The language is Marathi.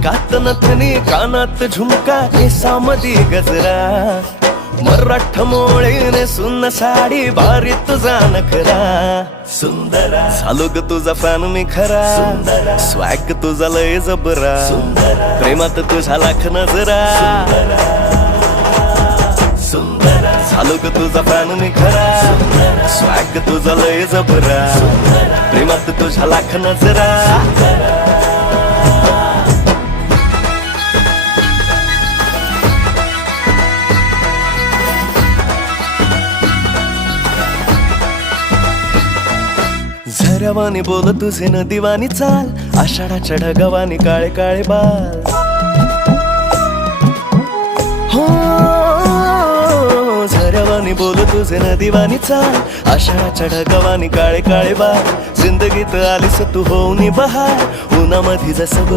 नाकात नथनी कानात झुमका केसामधी गजरा मराठ मोळीने सुन्न साडी भारी तुझा नखरा सुंदरा झालो ग तुझा फॅन मी खरा स्वॅग तुझा लय जबरा प्रेमात तुझा लाख नजरा सुंदरा झालो ग तुझा फॅन मी खरा स्वॅग तुझा लय जबरा प्रेमात तुझा लाख नजरा झऱ्यावानी बोल तुझे नदीवानी चाल आषाढाच्या ढगावानी काळे काळे बाल हो झऱ्यावानी बोल तुझे नदीवानी चाल आषाढाच्या ढगावानी काळे काळे बाल जिंदगीत आलीस तू होऊन बहार उन्हामध्ये जसं